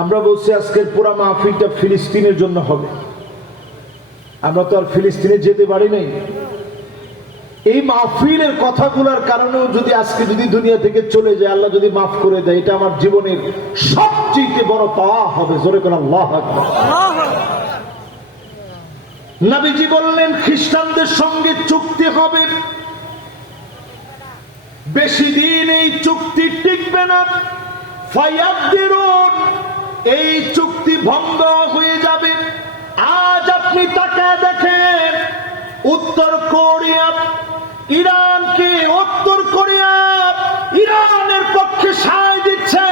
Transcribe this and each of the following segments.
আমরা বলছি আজকের পুরা মাহফিলটা ফিলিস্তিনের জন্য হবে। আমরা তো আর ফিলিস্তিনে যেতে পারি নাই। এই মাহফিলের কথাগুলোর কারণেও যদি আজকে যদি দুনিয়া থেকে চলে যায়, আল্লাহ যদি মাফ করে দেয়, এটা আমার জীবনের সবচেয়ে বড় পাওয়া হবে। জোরে করে আল্লাহু আকবার। নবীজি বললেন খ্রিস্টানদের সঙ্গে চুক্তি হবে, বেশি দিন এই চুক্তি টিকবে না। ফায়াবদিরুন, এই চুক্তি ভঙ্গ হয়ে যাবে। আজ আপনি তাকায় দেখেন, উত্তর কোরিয়া ইরানকে, উত্তর কোরিয়া ইরানের পক্ষে সায় দিচ্ছে,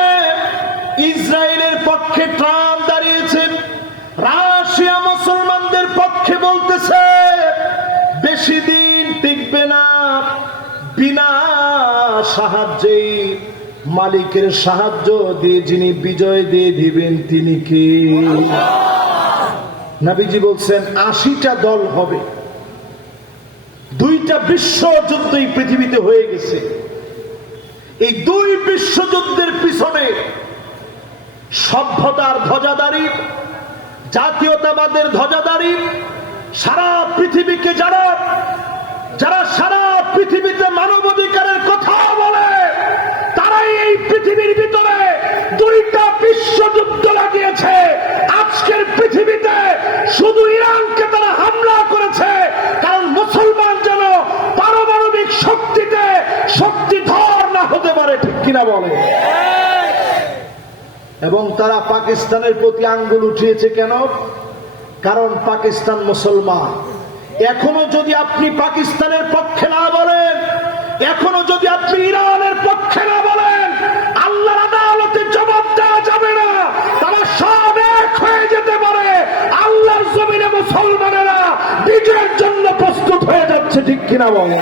ইসরায়েলের পক্ষে ট্রাম্প দাঁড়িয়েছেন, রাশিয়া মুসলমানদের পক্ষে বলতেছে বেশি দিন টিকবে না। বিনা সাহায্যে, মালিকের সাহায্য দিয়ে যিনি বিজয় দিয়ে দিবেন তিনি কে? নবীজি বলছেন 80টা দল হবে। 2টা বিশ্বযুদ্ধ এই পৃথিবীতে হয়ে গেছে। এই 2 বিশ্বযুদ্ধের পিছনে সভ্যতার ধ্বজাধারী, জাতীয়তাবাদের ধ্বজাধারী, সারা পৃথিবীকে যারা সারা পৃথিবীতে মানবাধিকারের কথা বলে, তারাই এই পৃথিবীর ভিতরে 2টা বিশ্বযুদ্ধ লাগিয়েছে। আজকের পৃথিবীতে শুধু ইরানকে তারা হামলা করেছে, কারণ মুসলমান যেন পারমাণবিক শক্তিতে শক্তিধর না হতে পারে, ঠিক কিনা বলে? এবং তারা পাকিস্তানের প্রতি আঙ্গুল উঠিয়েছে কেন? কারণ পাকিস্তান মুসলমান। এখনো যদি আপনি পাকিস্তানের পক্ষে না বলেন, এখনো যদি আপনি ইরানের পক্ষে না বলেন, আল্লাহর আদালতে জবাব দেওয়া যাবে না। তারা সব এক হয়ে যেতে পারে। আল্লাহর জমিনে মুসলমানেরা বিজয়ের জন্য প্রস্তুত হয়ে যাচ্ছে, ঠিক কিনা বলে?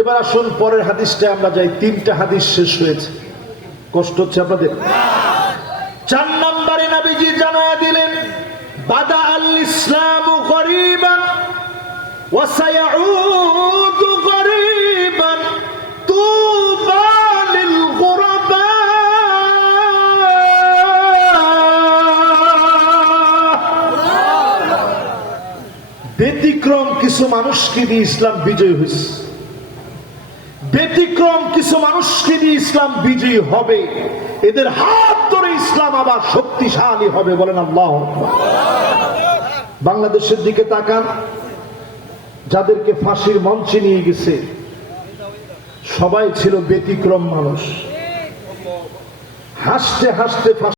এবার আসুন পরের হাদিসটা আমরা যাই। 3টা হাদিস শেষ হয়েছে, কষ্ট হচ্ছে আপনাদের। 4 নম্বরে নবীজি জানায়া দিলেন বাদা আল ইসলামু গরীবান ওয়া সায়াউদু গরীবান তুবা লিল গুরবা। ব্যতিক্রম কিছু মানুষকে দিয়ে ইসলাম বিজয় হয়েছে, ব্যতিক্রম কিছু মানুষকে দিয়ে ইসলাম বিজয়ী হবে। এদের হাত ধরে ইসলাম আবার শক্তিশালী হবে। বলেন আল্লাহু আকবার। বাংলাদেশের দিকে তাকান, যাদেরকে ফাঁসির মঞ্চে নিয়ে গেছে সবাই ছিল ব্যতিক্রম মানুষ। হাসতে হাসতে